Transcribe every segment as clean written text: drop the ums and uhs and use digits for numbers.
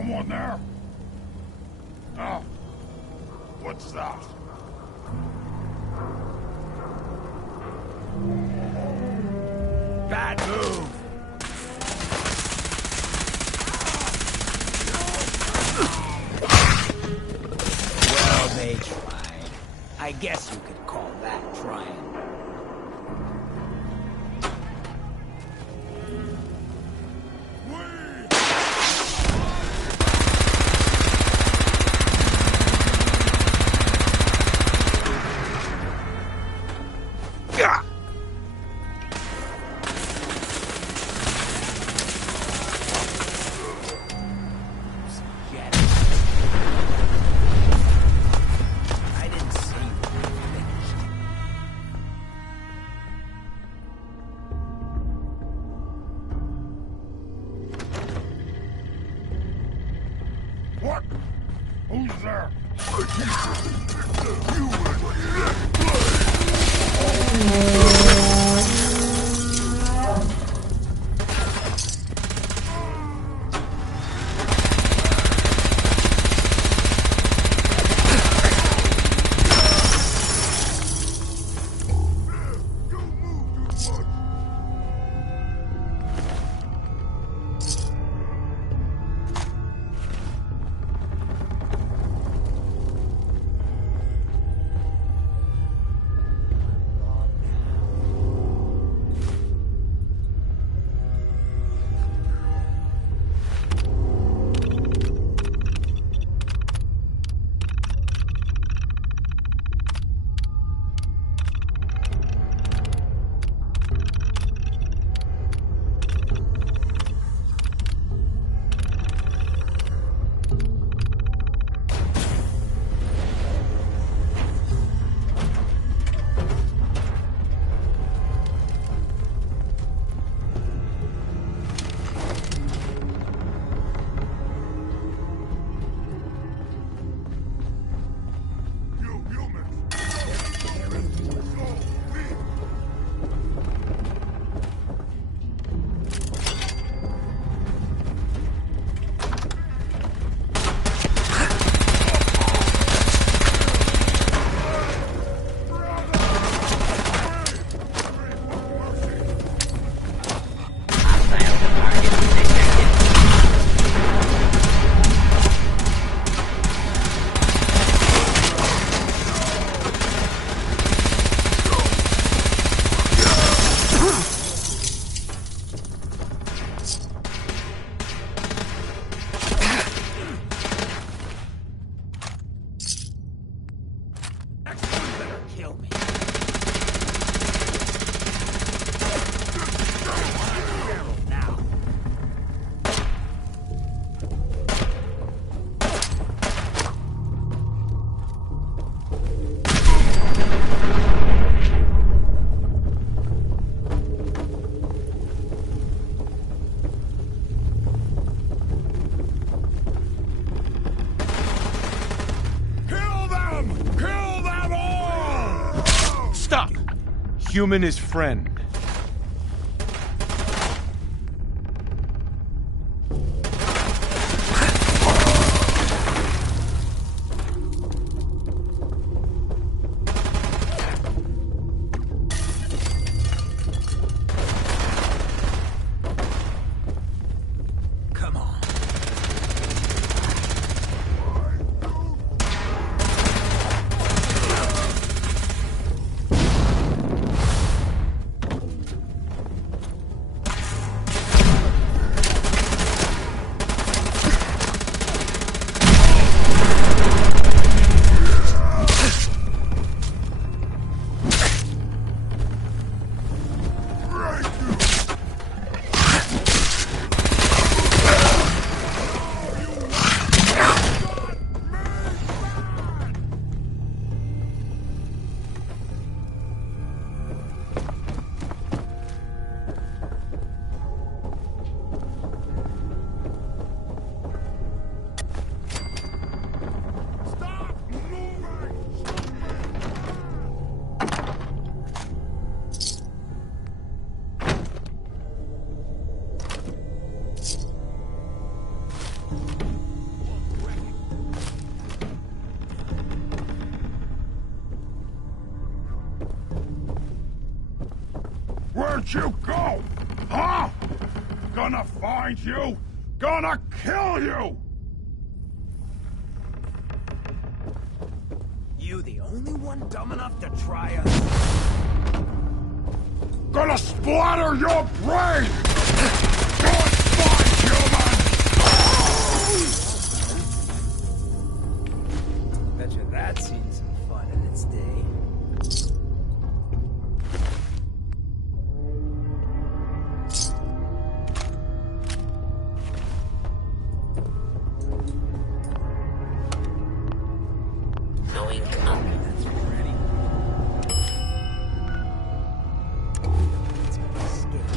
Someone there? Oh. What's that? Bad move! Well, they tried. I guess you could call that trying. What? Who's there? Kill me. Now. Stop! Human is friend. Come on. Where'd you go? Huh? Gonna find you! Gonna kill you! You the only one dumb enough to try us? Gonna splatter your brain! Goodbye, human! Betcha that's seen some fun in its day. Going up. That's ready. It's gonna escape.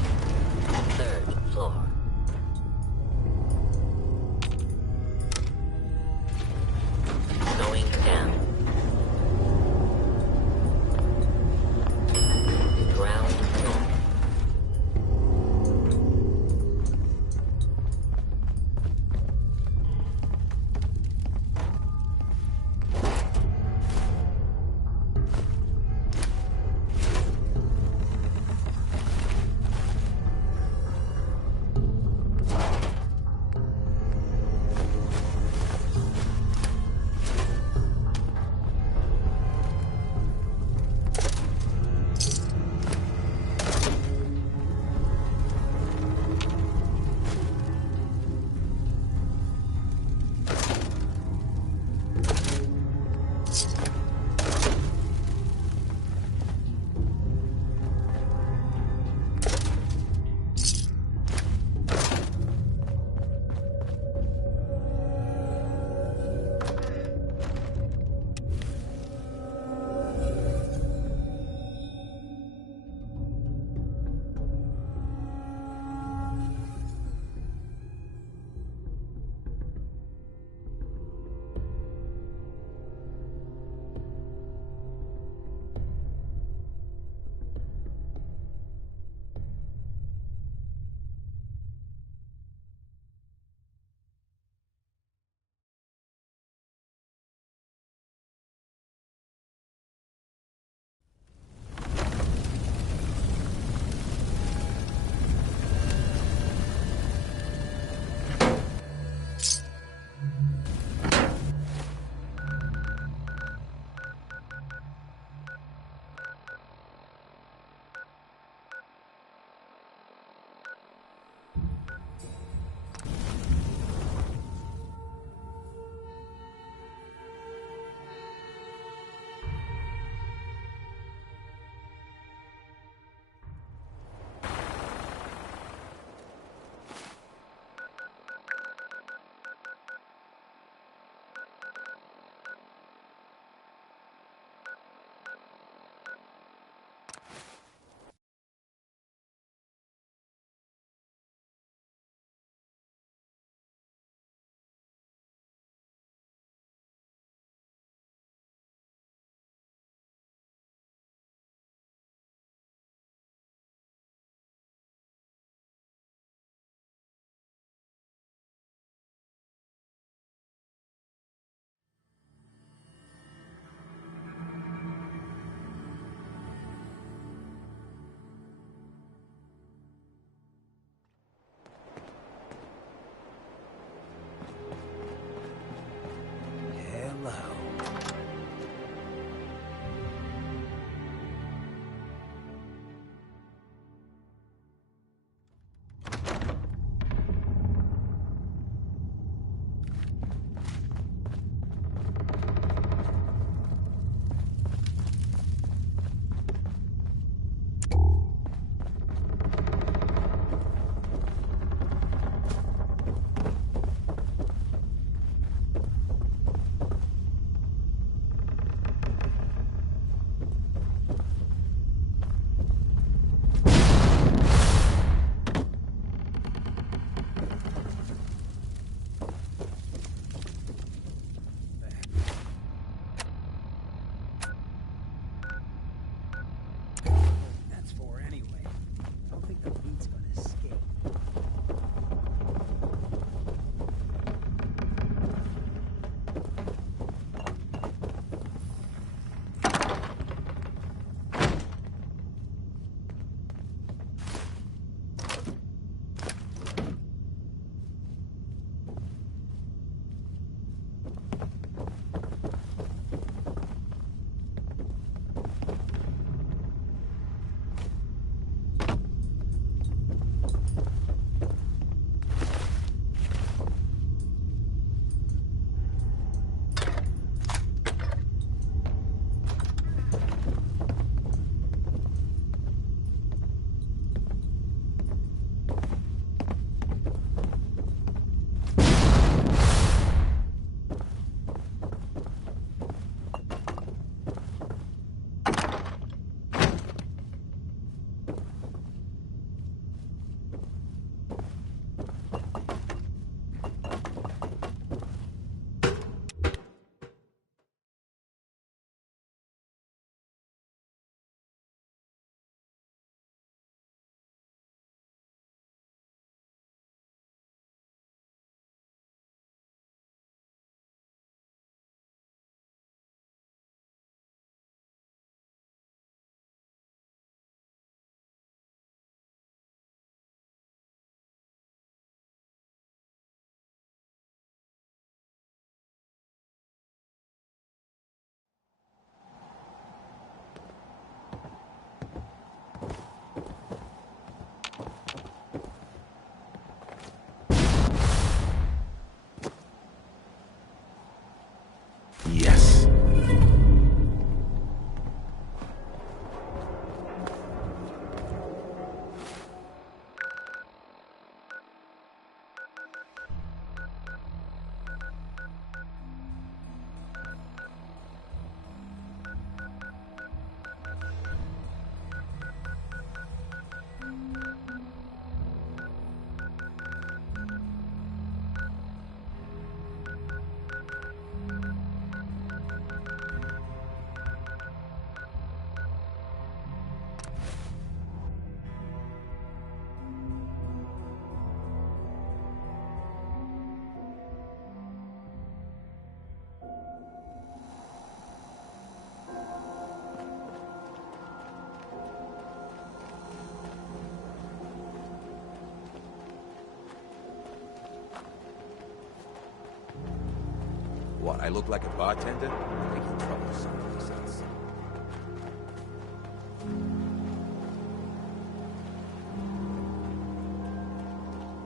What, I look like a bartender? Making trouble someplace else.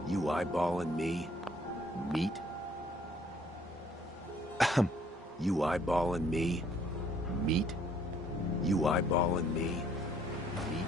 You eyeballing me? Meat? You eyeballing me? Meat? You eyeballing me? Meat?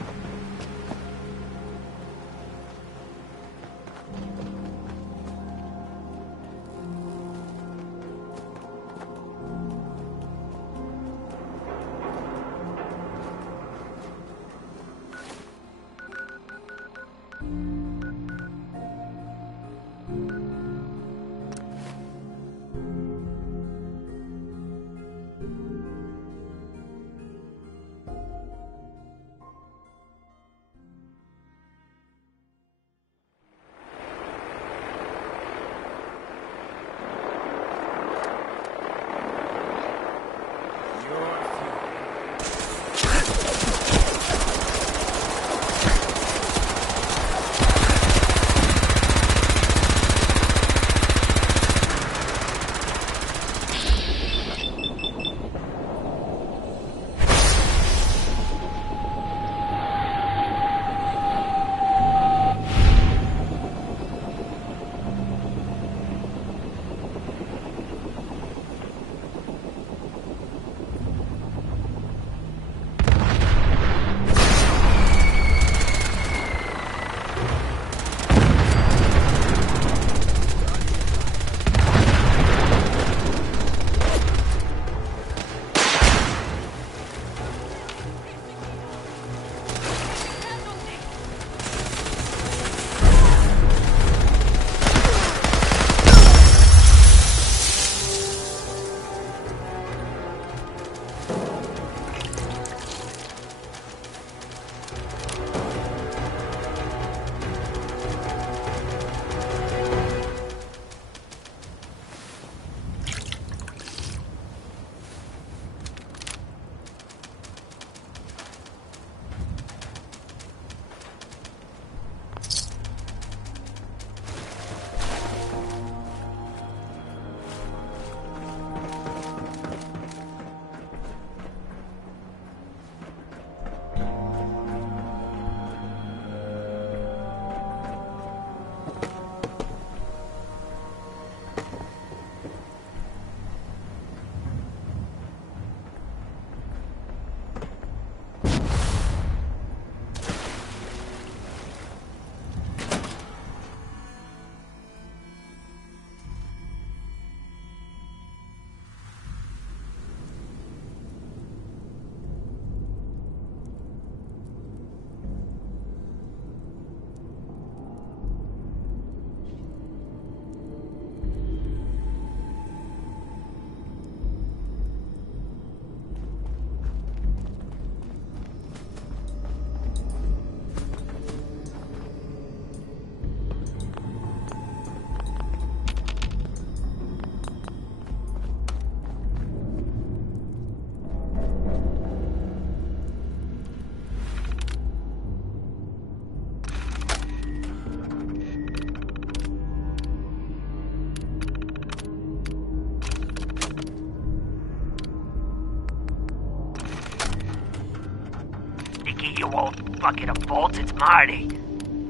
You old bucket of bolts, it's Marty.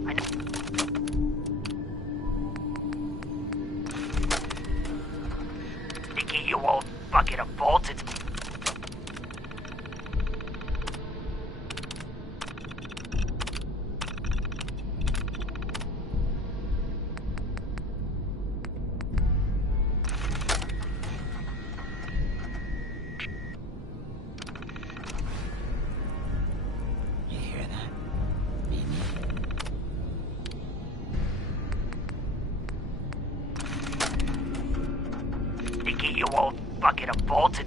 I know. Nicky, you old bucket of bolts, it's... You old bucket of bolts.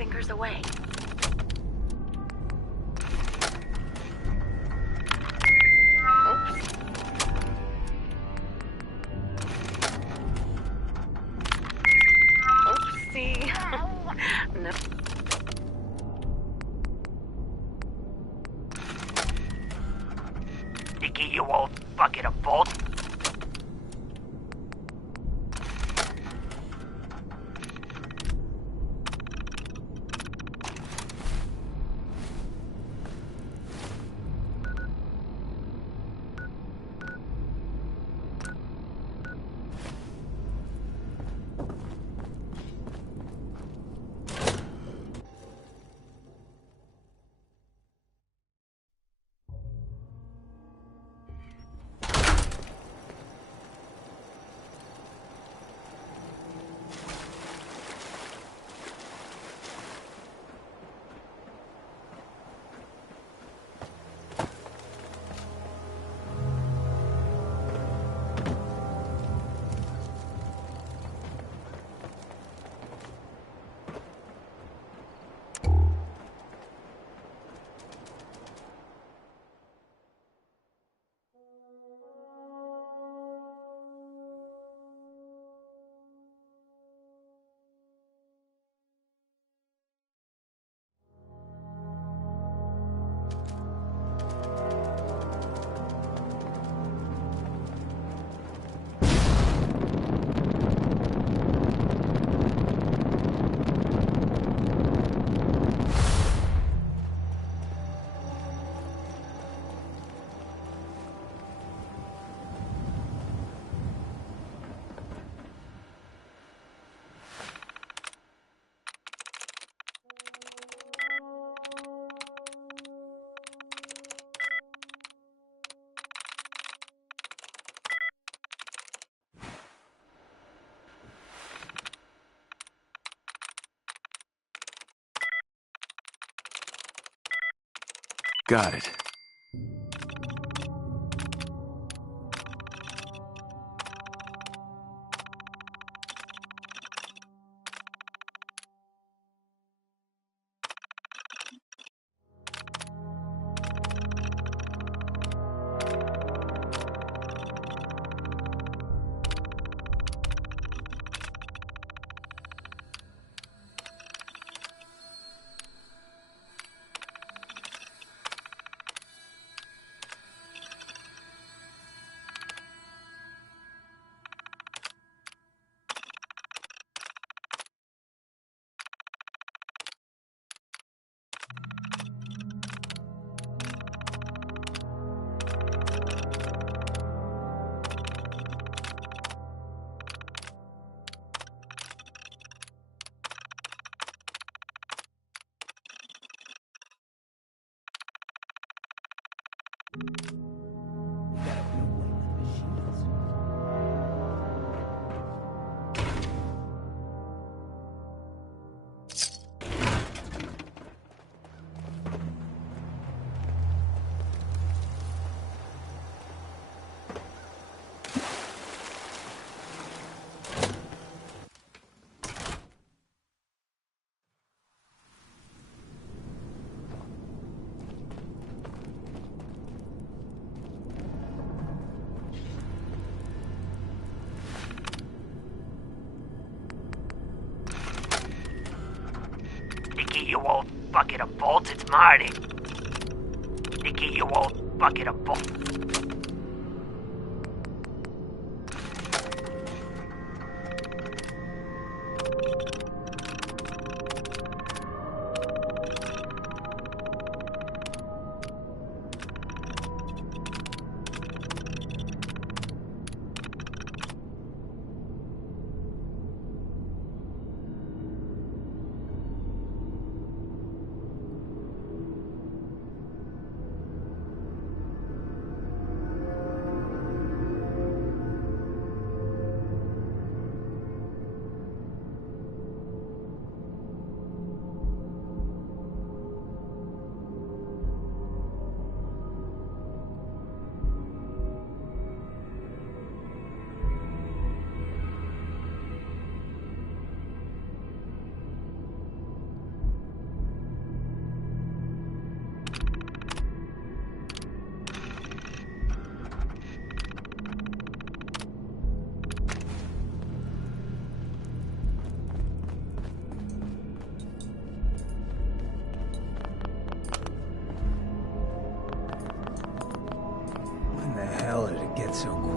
fingers away. Oops. Oopsie. No. Sticky, you old bucket of bolts. Got it. Sticky, you old bucket of bolts, it's Marty. Sticky, you old bucket of bolts.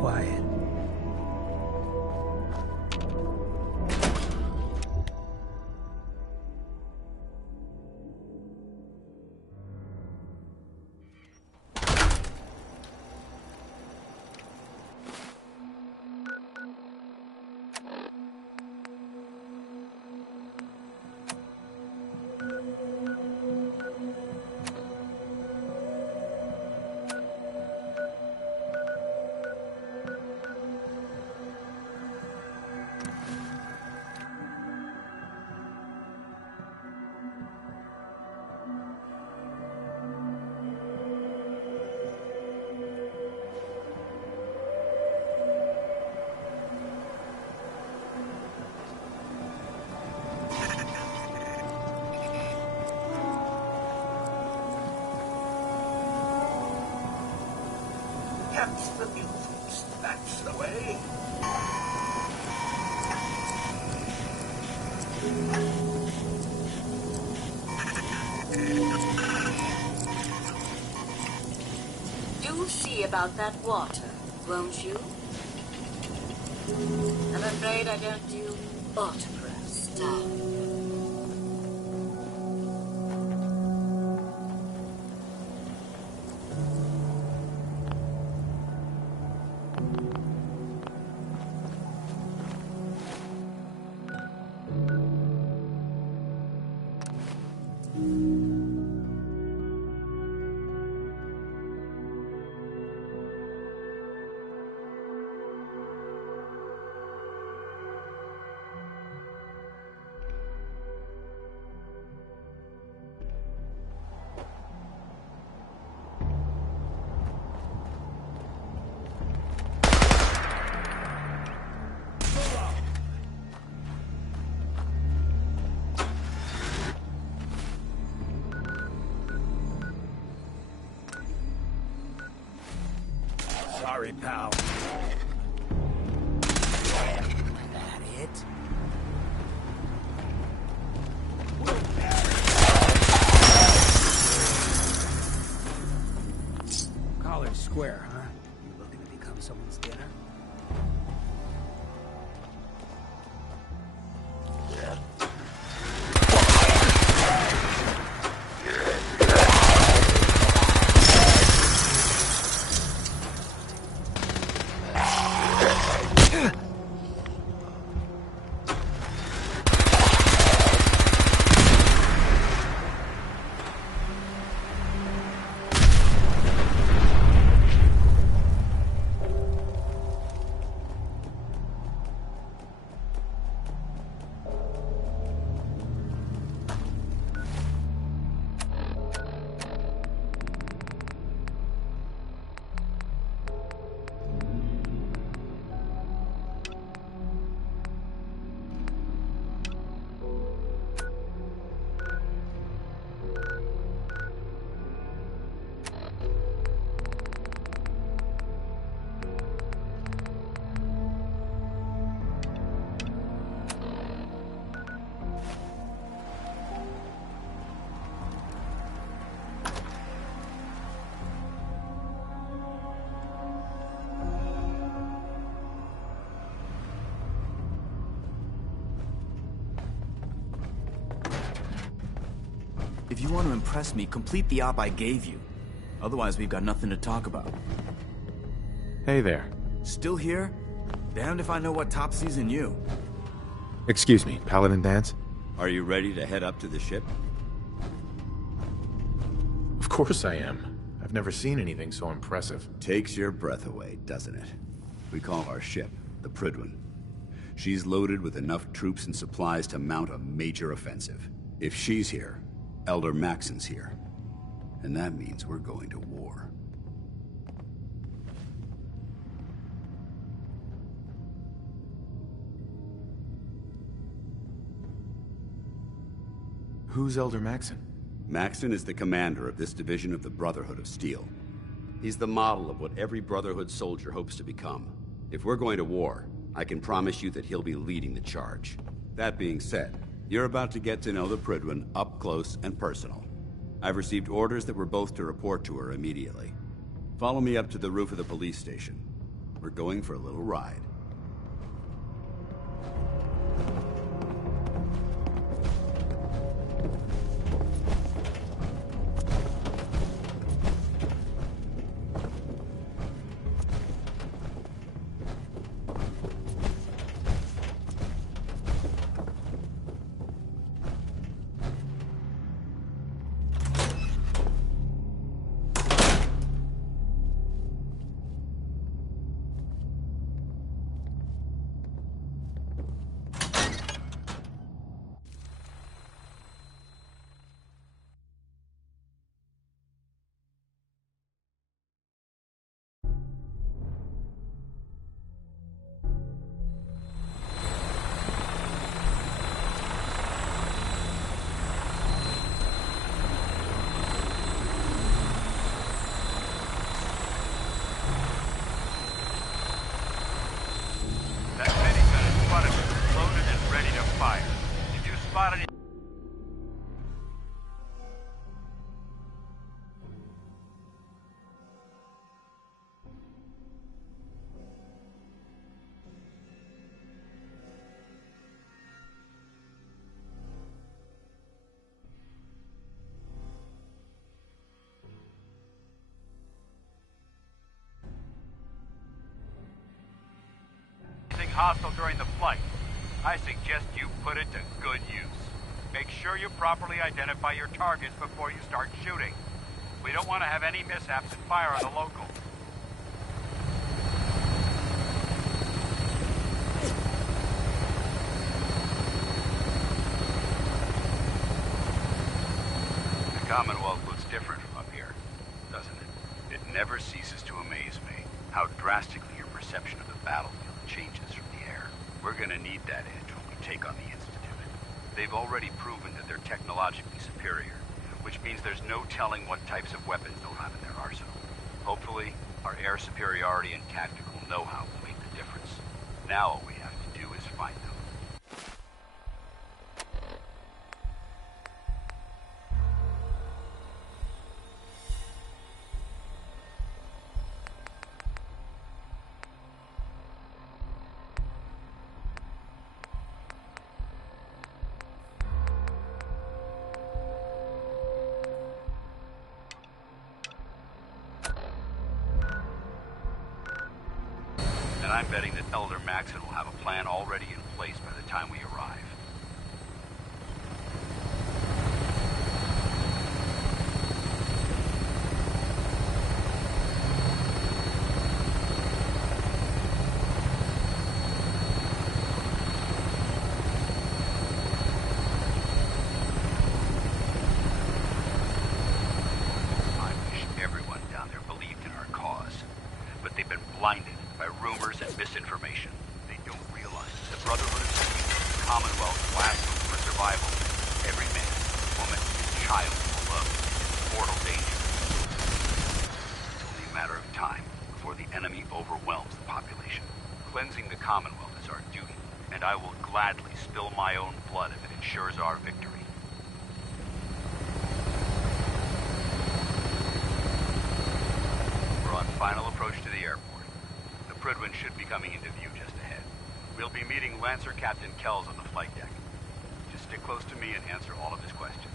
quiet. Catch the mule, snatch the way. Do see about that water, won't you? I'm afraid I don't do autographs. Sorry, pal. That it? College Square, huh? You looking to become someone's dinner? If you want to impress me, complete the op I gave you. Otherwise, we've got nothing to talk about. Hey there. Still here? Damned if I know what topsy's in you. Excuse me, Paladin Dance? Are you ready to head up to the ship? Of course I am. I've never seen anything so impressive. Takes your breath away, doesn't it? We call our ship the Prydwen. She's loaded with enough troops and supplies to mount a major offensive. If she's here, Elder Maxon's here. And that means we're going to war. Who's Elder Maxon? Maxon is the commander of this division of the Brotherhood of Steel. He's the model of what every Brotherhood soldier hopes to become. If we're going to war, I can promise you that he'll be leading the charge. That being said, you're about to get to know the Prydwen up close and personal. I've received orders that we're both to report to her immediately. Follow me up to the roof of the police station. We're going for a little ride. Hostile during the flight. I suggest you put it to good use. Make sure you properly identify your targets before you start shooting. We don't want to have any mishaps and fire on the locals. The Commonwealth looks different from up here, doesn't it? It never ceases to amaze me how drastically your perception of the battlefield changes from the air. We're gonna need that edge when we take on the Institute. They've already proven that they're technologically superior, which means there's no telling what types of weapons they'll have in their arsenal. Hopefully, our air superiority and tactical know-how will make the difference. Now all we have to do is find them. And I'm betting that Elder Maxon will have a plan already in place by the time we arrive. I wish everyone down there believed in our cause, but they've been blinded by rumors and misinformation. They don't realize the Brotherhood of Steel, Commonwealth's last hope for survival. Every man, woman, and child below is in mortal danger. It's only a matter of time before the enemy overwhelms the population. Cleansing the Commonwealth is our duty, and I will gladly spill my own blood if it ensures our victory. We're on final approach to the airport. The Prydwen should be coming into view just ahead. We'll be meeting Lancer Captain Kells on the flight deck. Just stick close to me and answer all of his questions.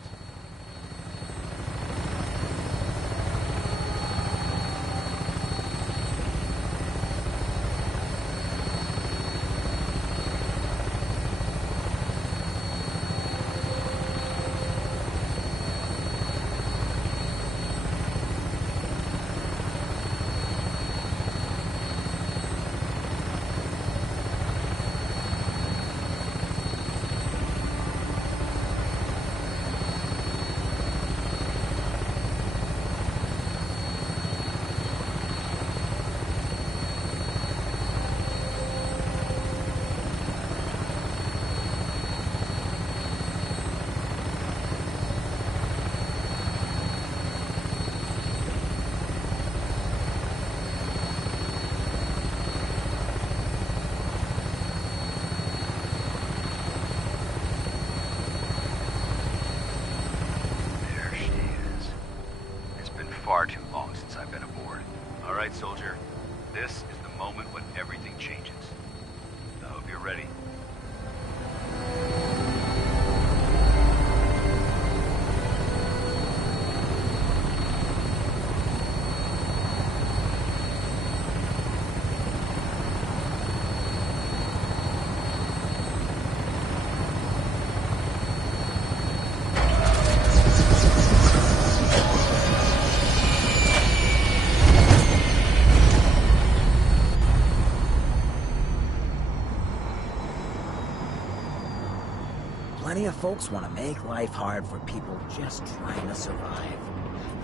Plenty of folks want to make life hard for people just trying to survive.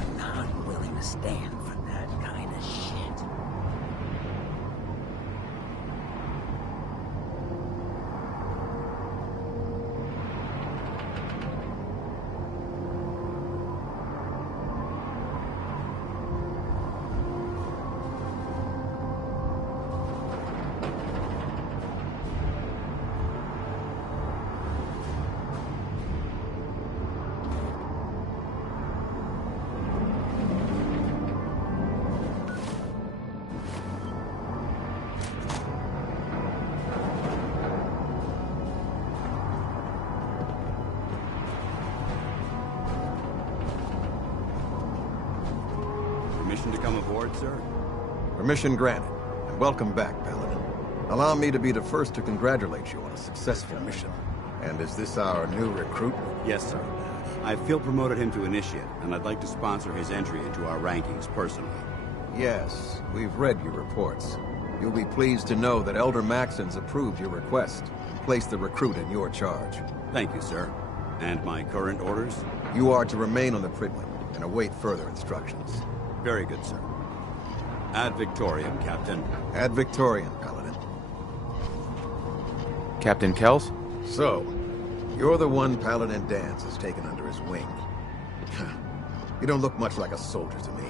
I'm not willing to stand for that kind of shit. Permission to come aboard, sir? Permission granted, and welcome back, Paladin. Allow me to be the first to congratulate you on a successful mission. And is this our new recruit? Yes, sir. I feel promoted him to initiate, and I'd like to sponsor his entry into our rankings personally. Yes, we've read your reports. You'll be pleased to know that Elder Maxon's approved your request and placed the recruit in your charge. Thank you, sir. And my current orders? You are to remain on the Pridwin and await further instructions. Very good, sir. Ad Victoriam, Captain. Ad Victoriam, Paladin. Captain Kells? So, you're the one Paladin Danse has taken under his wing. You don't look much like a soldier to me.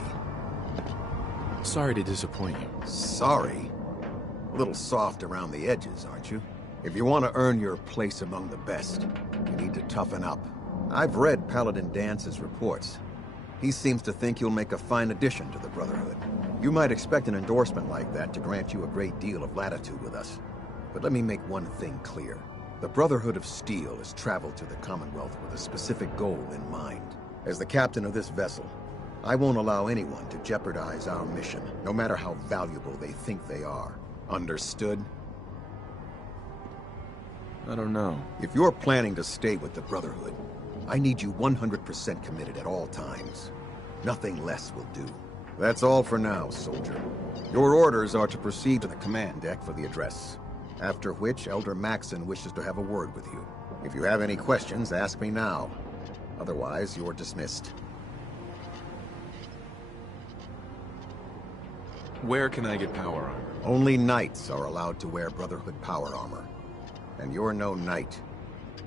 Sorry to disappoint you. Sorry? A little soft around the edges, aren't you? If you want to earn your place among the best, you need to toughen up. I've read Paladin Dance's reports. He seems to think you'll make a fine addition to the Brotherhood. You might expect an endorsement like that to grant you a great deal of latitude with us. But let me make one thing clear. The Brotherhood of Steel has traveled to the Commonwealth with a specific goal in mind. As the captain of this vessel, I won't allow anyone to jeopardize our mission, no matter how valuable they think they are. Understood? I don't know. If you're planning to stay with the Brotherhood, I need you 100% committed at all times. Nothing less will do. That's all for now, soldier. Your orders are to proceed to the command deck for the address. After which, Elder Maxon wishes to have a word with you. If you have any questions, ask me now. Otherwise, you're dismissed. Where can I get power armor? Only knights are allowed to wear Brotherhood power armor. And you're no knight.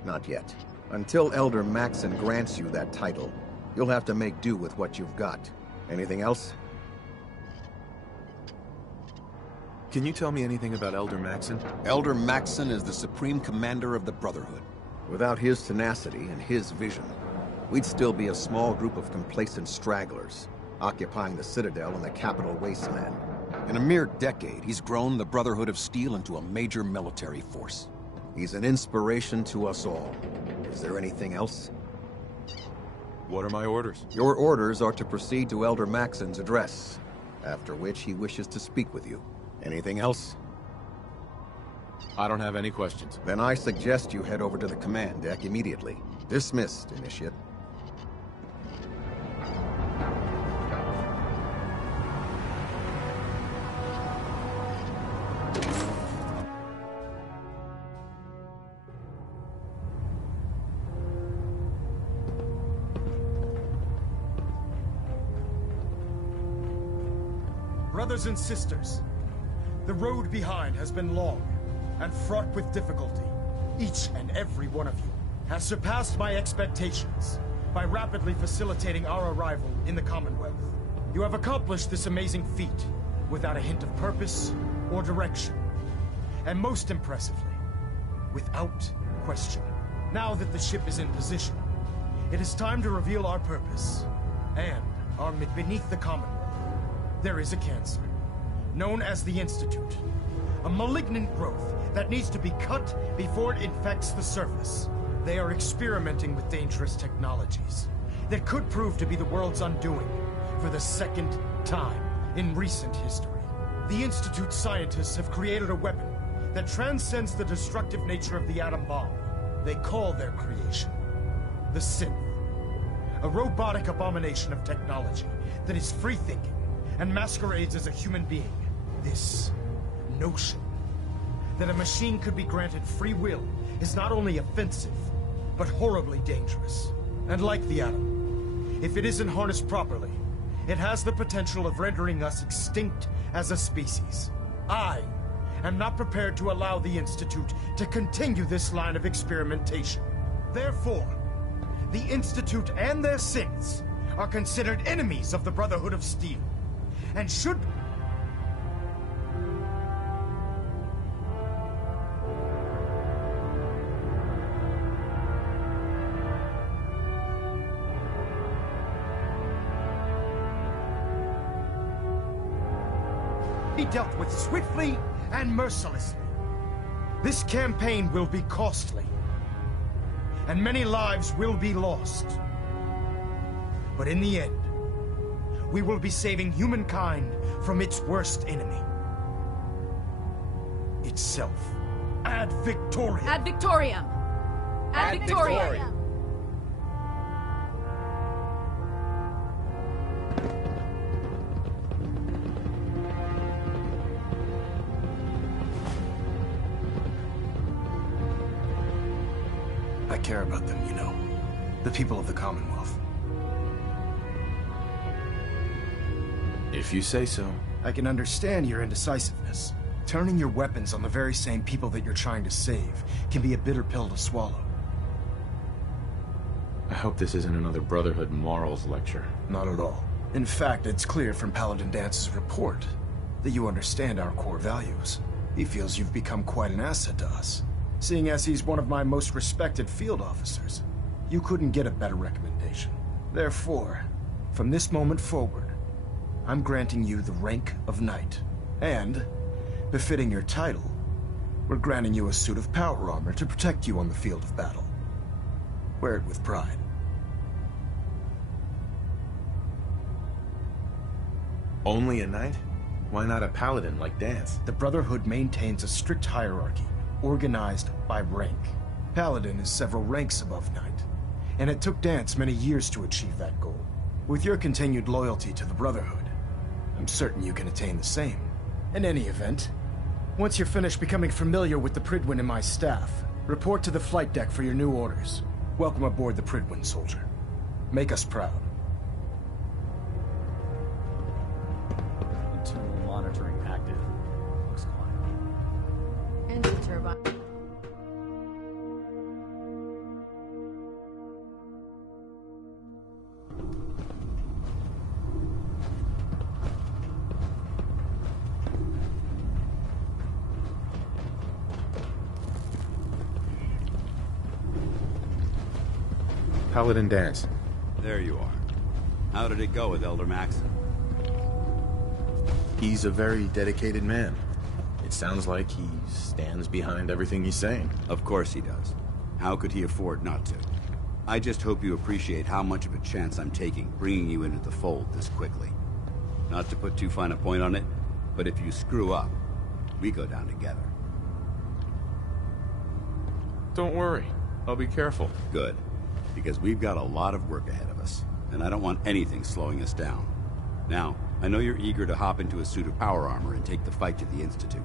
Not yet. Until Elder Maxon grants you that title, you'll have to make do with what you've got. Anything else? Can you tell me anything about Elder Maxon? Elder Maxon is the Supreme Commander of the Brotherhood. Without his tenacity and his vision, we'd still be a small group of complacent stragglers, occupying the Citadel and the capital wasteland. In a mere decade, he's grown the Brotherhood of Steel into a major military force. He's an inspiration to us all. Is there anything else? What are my orders? Your orders are to proceed to Elder Maxon's address, after which he wishes to speak with you. Anything else? I don't have any questions. Then I suggest you head over to the command deck immediately. Dismissed, Initiate. Brothers and sisters, the road behind has been long and fraught with difficulty. Each and every one of you has surpassed my expectations by rapidly facilitating our arrival in the Commonwealth. You have accomplished this amazing feat without a hint of purpose or direction. And most impressively, without question. Now that the ship is in position, it is time to reveal our purpose and our beneath the Commonwealth. There is a cancer, known as the Institute. A malignant growth that needs to be cut before it infects the surface. They are experimenting with dangerous technologies that could prove to be the world's undoing for the second time in recent history. The Institute scientists have created a weapon that transcends the destructive nature of the atom bomb. They call their creation the Synth. A robotic abomination of technology that is free-thinking and masquerades as a human being. This notion that a machine could be granted free will is not only offensive, but horribly dangerous. And like the atom, if it isn't harnessed properly, it has the potential of rendering us extinct as a species. I am not prepared to allow the Institute to continue this line of experimentation. Therefore, the Institute and their synths are considered enemies of the Brotherhood of Steel, and should... be dealt with swiftly and mercilessly. This campaign will be costly, and many lives will be lost. But in the end, we will be saving humankind from its worst enemy. Itself. Ad Victoriam! Ad Victoriam! Ad Victoriam! I care about them, you know. The people of the Commonwealth. If you say so. I can understand your indecisiveness. Turning your weapons on the very same people that you're trying to save can be a bitter pill to swallow. I hope this isn't another Brotherhood morals lecture. Not at all. In fact, it's clear from Paladin Dance's report that you understand our core values. He feels you've become quite an asset to us. Seeing as he's one of my most respected field officers, you couldn't get a better recommendation. Therefore, from this moment forward, I'm granting you the rank of Knight. And, befitting your title, we're granting you a suit of power armor to protect you on the field of battle. Wear it with pride. Only a knight? Why not a paladin like Dance? The Brotherhood maintains a strict hierarchy, organized by rank. Paladin is several ranks above Knight, and it took Dance many years to achieve that goal. With your continued loyalty to the Brotherhood, I'm certain you can attain the same. In any event, once you're finished becoming familiar with the Pridwin and my staff, report to the flight deck for your new orders. Welcome aboard the Pridwin, soldier. Make us proud. Internal monitoring active. Looks quiet. Engine turbine. Paladin Dance. There you are. How did it go with Elder Maxon? He's a very dedicated man. It sounds like he stands behind everything he's saying. Of course he does. How could he afford not to? I just hope you appreciate how much of a chance I'm taking bringing you into the fold this quickly. Not to put too fine a point on it, but if you screw up, we go down together. Don't worry. I'll be careful. Good. Because we've got a lot of work ahead of us, and I don't want anything slowing us down. Now, I know you're eager to hop into a suit of power armor and take the fight to the Institute.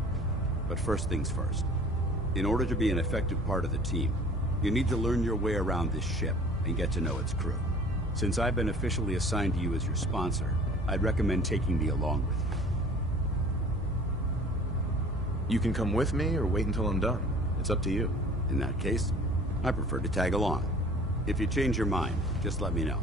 But first things first. In order to be an effective part of the team, you need to learn your way around this ship and get to know its crew. Since I've been officially assigned to you as your sponsor, I'd recommend taking me along with you. You can come with me or wait until I'm done. It's up to you. In that case, I prefer to tag along. If you change your mind, just let me know.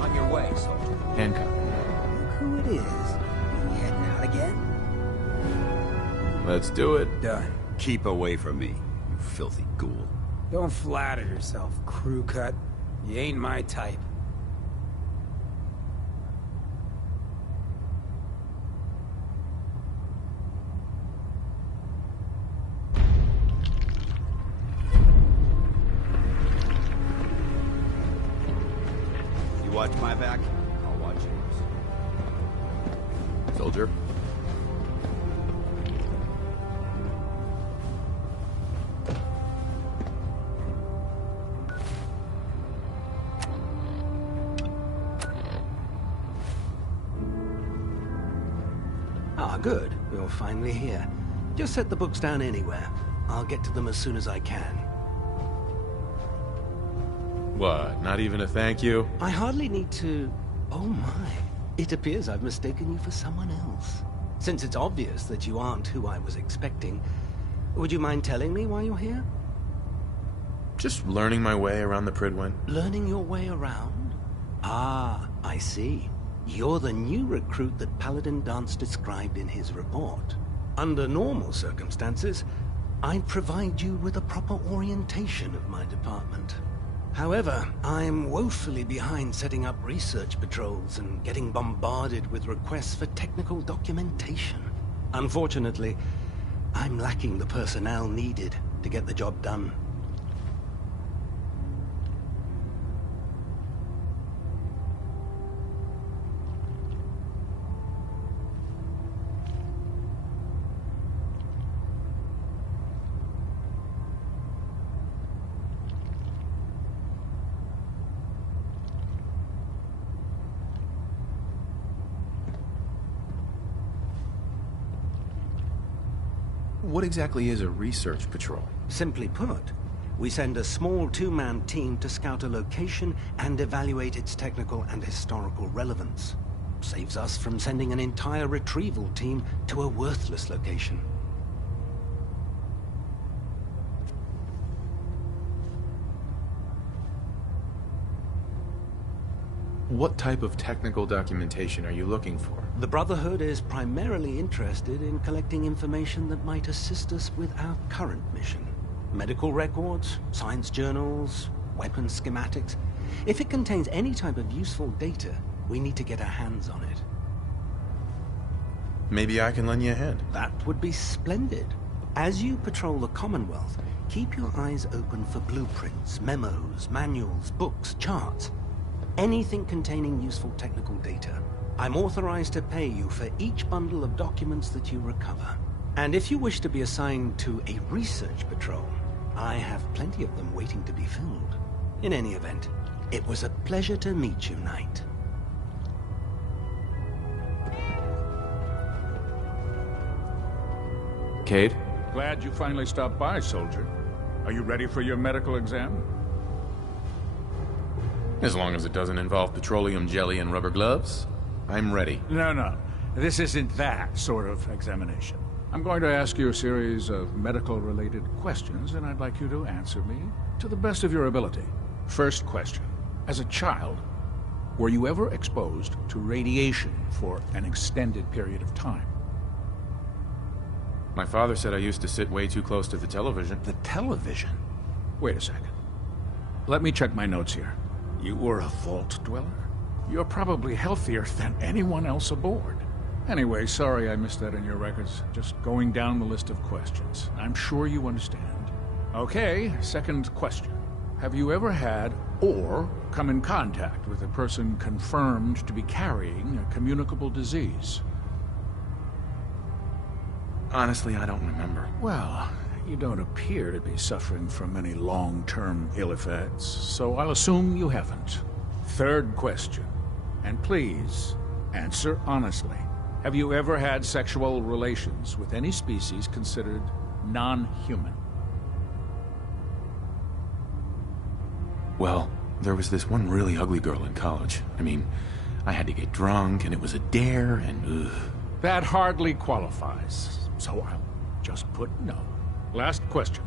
On your way, soldier. Hancock. Look who it is. You heading out again? Let's do it. Done. Keep away from me, you filthy ghoul. Don't flatter yourself, crew cut. You ain't my type. You watch my back, I'll watch yours. Soldier. Ah, good. You're finally here. Just set the books down anywhere. I'll get to them as soon as I can. What, not even a thank you? I hardly need to... Oh my. It appears I've mistaken you for someone else. Since it's obvious that you aren't who I was expecting, would you mind telling me why you're here? Just learning my way around the Pridwen. Learning your way around? Ah, I see. You're the new recruit that Paladin Dance described in his report. Under normal circumstances, I'd provide you with a proper orientation of my department. However, I'm woefully behind setting up research patrols and getting bombarded with requests for technical documentation. Unfortunately, I'm lacking the personnel needed to get the job done. What exactly is a research patrol? Simply put, we send a small two-man team to scout a location and evaluate its technical and historical relevance. Saves us from sending an entire retrieval team to a worthless location. What type of technical documentation are you looking for? The Brotherhood is primarily interested in collecting information that might assist us with our current mission. Medical records, science journals, weapon schematics. If it contains any type of useful data, we need to get our hands on it. Maybe I can lend you a hand. That would be splendid. As you patrol the Commonwealth, keep your eyes open for blueprints, memos, manuals, books, charts. Anything containing useful technical data. I'm authorized to pay you for each bundle of documents that you recover. And if you wish to be assigned to a research patrol, I have plenty of them waiting to be filled. In any event, it was a pleasure to meet you, Knight. Cade? Glad you finally stopped by, soldier. Are you ready for your medical exam? As long as it doesn't involve petroleum jelly and rubber gloves, I'm ready. No. This isn't that sort of examination. I'm going to ask you a series of medical-related questions, and I'd like you to answer me to the best of your ability. First question. As a child, were you ever exposed to radiation for an extended period of time? My father said I used to sit way too close to the television. The television? Wait a second. Let me check my notes here. You were a vault dweller? You're probably healthier than anyone else aboard. Anyway, sorry I missed that in your records. Just going down the list of questions. I'm sure you understand. Okay, second question. Have you ever had or come in contact with a person confirmed to be carrying a communicable disease? Honestly, I don't remember. Well, you don't appear to be suffering from any long-term ill effects, so I'll assume you haven't. Third question, and please, answer honestly. Have you ever had sexual relations with any species considered non-human? Well, there was this one really ugly girl in college. I mean, I had to get drunk, and it was a dare, and ugh. That hardly qualifies, so I'll just put no. Last question.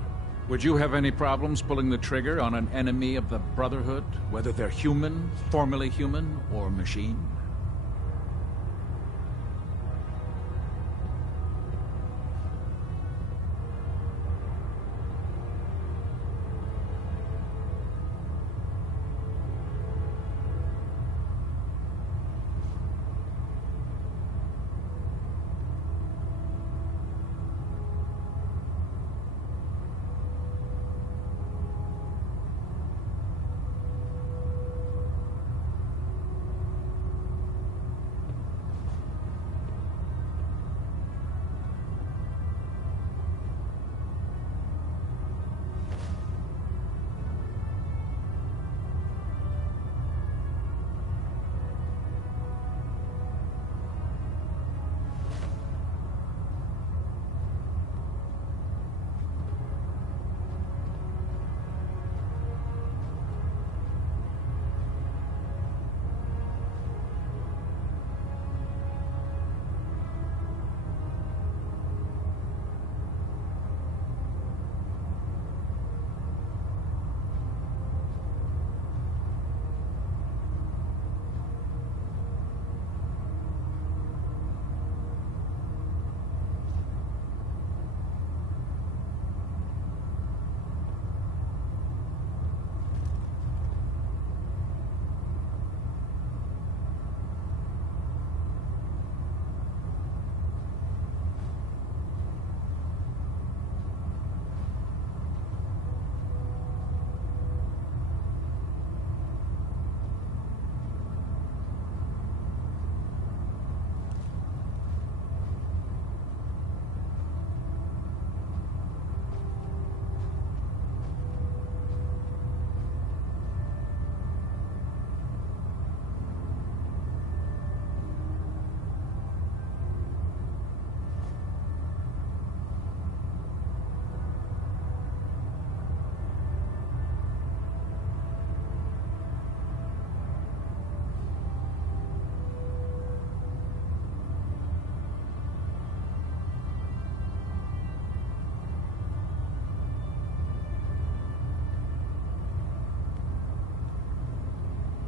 Would you have any problems pulling the trigger on an enemy of the Brotherhood, whether they're human, formerly human, or machine?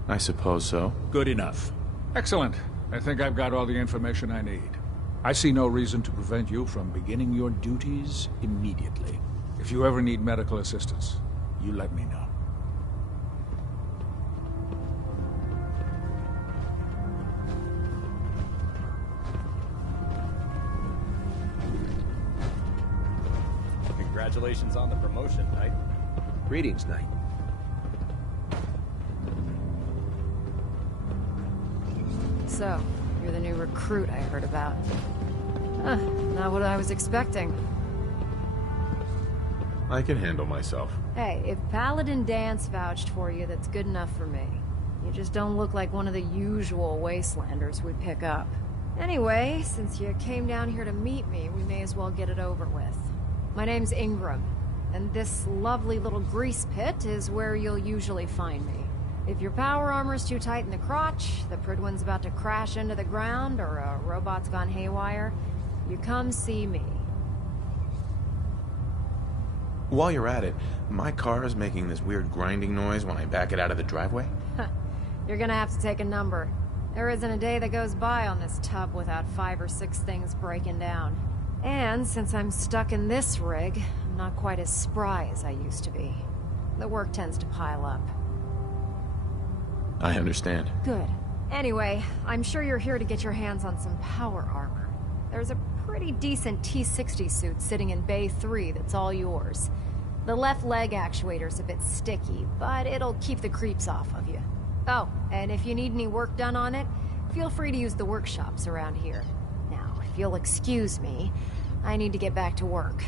I suppose so. Good enough. Excellent. I think I've got all the information I need. I see no reason to prevent you from beginning your duties immediately. If you ever need medical assistance, you let me know. Congratulations on the promotion, Knight. Greetings, Knight. So, you're the new recruit I heard about. Huh, not what I was expecting. I can handle myself. Hey, if Paladin Dance vouched for you, that's good enough for me. You just don't look like one of the usual wastelanders we pick up. Anyway, since you came down here to meet me, we may as well get it over with. My name's Ingram, and this lovely little grease pit is where you'll usually find me. If your power armor's too tight in the crotch, the Pridwin's about to crash into the ground, or a robot's gone haywire, you come see me. While you're at it, my car is making this weird grinding noise when I back it out of the driveway. You're gonna have to take a number. There isn't a day that goes by on this tub without 5 or 6 things breaking down. And since I'm stuck in this rig, I'm not quite as spry as I used to be. The work tends to pile up. I understand. Good. Anyway, I'm sure you're here to get your hands on some power armor. There's a pretty decent T-60 suit sitting in Bay 3 that's all yours. The left leg actuator's a bit sticky, but it'll keep the creeps off of you. Oh, and if you need any work done on it, feel free to use the workshops around here. Now, if you'll excuse me, I need to get back to work.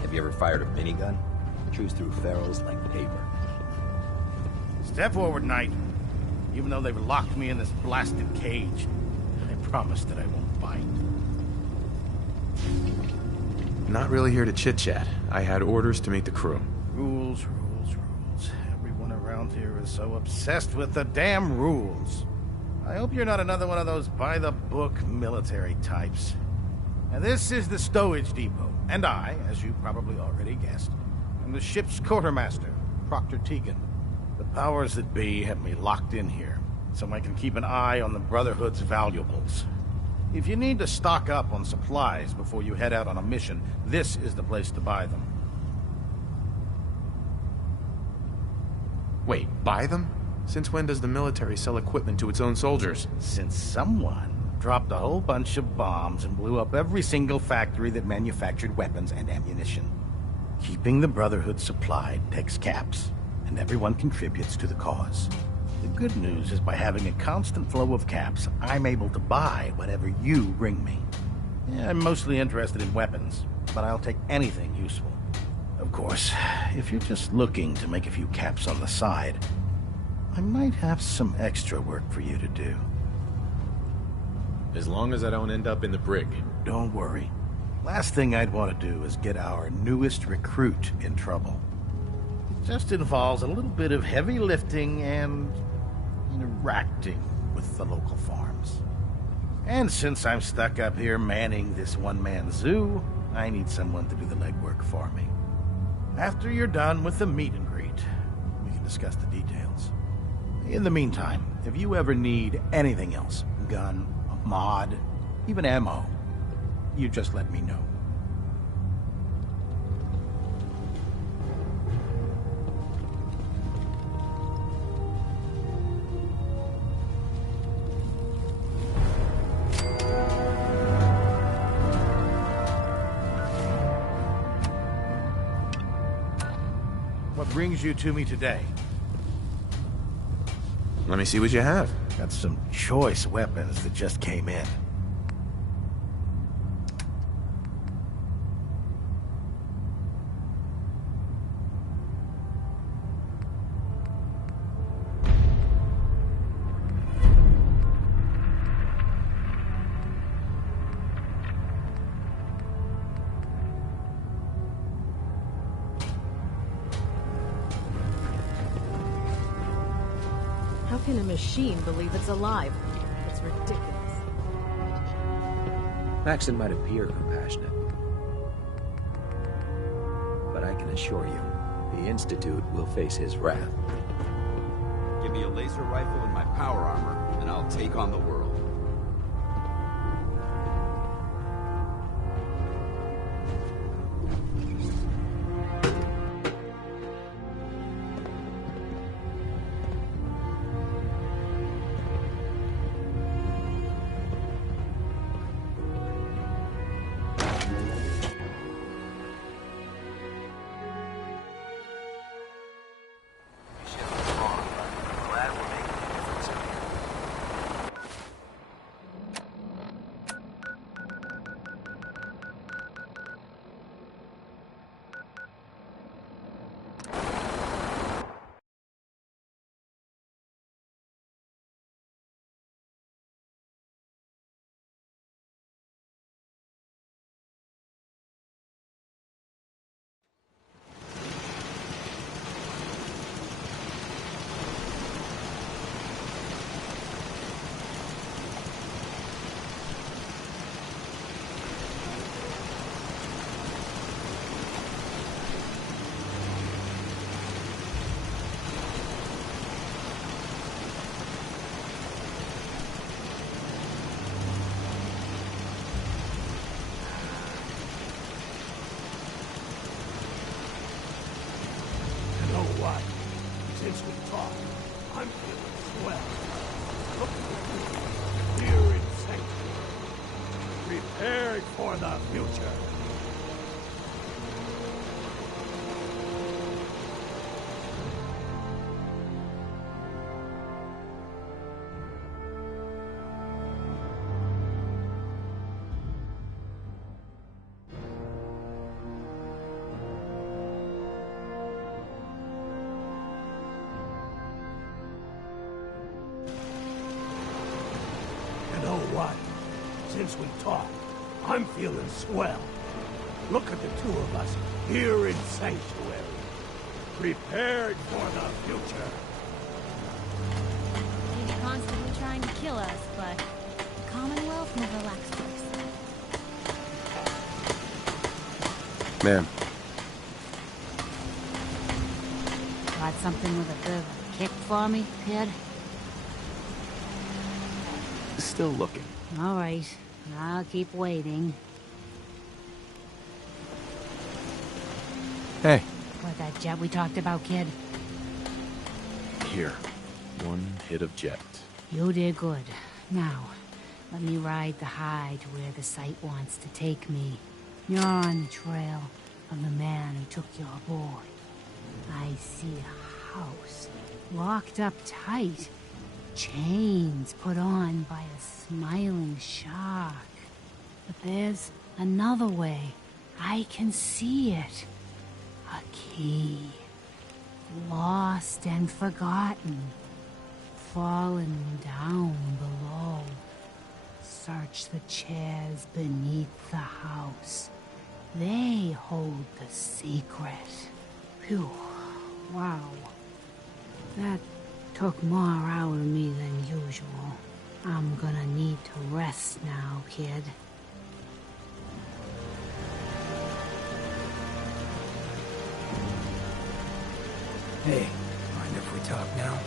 Have you ever fired a minigun? Chews through ferrules like paper. Step forward, Knight. Even though they've locked me in this blasted cage, I promise that I won't bite. Not really here to chit-chat. I had orders to meet the crew. Rules, rules, rules. Everyone around here is so obsessed with the damn rules. I hope you're not another one of those by-the-book military types. Now, this is the stowage depot, and I, as you probably already guessed, am the ship's quartermaster, Proctor Tegan. The powers that be have me locked in here, so I can keep an eye on the Brotherhood's valuables. If you need to stock up on supplies before you head out on a mission, this is the place to buy them. Wait, buy them? Since when does the military sell equipment to its own soldiers? Since someone dropped a whole bunch of bombs and blew up every single factory that manufactured weapons and ammunition. Keeping the Brotherhood supplied takes caps, and everyone contributes to the cause. The good news is by having a constant flow of caps, I'm able to buy whatever you bring me. Yeah, I'm mostly interested in weapons, but I'll take anything useful. Of course, if you're just looking to make a few caps on the side, I might have some extra work for you to do. As long as I don't end up in the brig. Don't worry. Last thing I'd want to do is get our newest recruit in trouble. It just involves a little bit of heavy lifting and interacting with the local farms. And since I'm stuck up here manning this one-man zoo, I need someone to do the legwork for me. After you're done with the meet and greet, we can discuss the details. In the meantime, if you ever need anything else, gun, a mod, even ammo, you just let me know. What brings you to me today? Let me see what you have. Got some choice weapons that just came in. How can a machine believe it's alive? It's ridiculous. Maxon might appear compassionate, but I can assure you, the Institute will face his wrath. Give me a laser rifle and my power armor, and I'll take on the world. Since we talked, I'm feeling swell. Look at me, here in sanctuary, prepared for the future. You know what? Since we talked, I'm feeling swell. Look at the two of us here in sanctuary, prepared for the future. He's constantly trying to kill us, but the Commonwealth never lacks tricks. Ma'am. Got something with a bit of a kick for me, kid? Still looking. All right, I'll keep waiting. Hey. What, that jet we talked about, kid? Here. One hit of jet. You did good. Now, let me ride the high to where the site wants to take me. You're on the trail of the man who took your boy. I see a house, locked up tight. Chains put on by a smiling shark. But there's another way. I can see it. A key. Lost and forgotten. Fallen down below. Search the chairs beneath the house. They hold the secret. Phew. Wow. That took more out of me than usual. I'm gonna need to rest now, kid. Hey, mind if we talk now?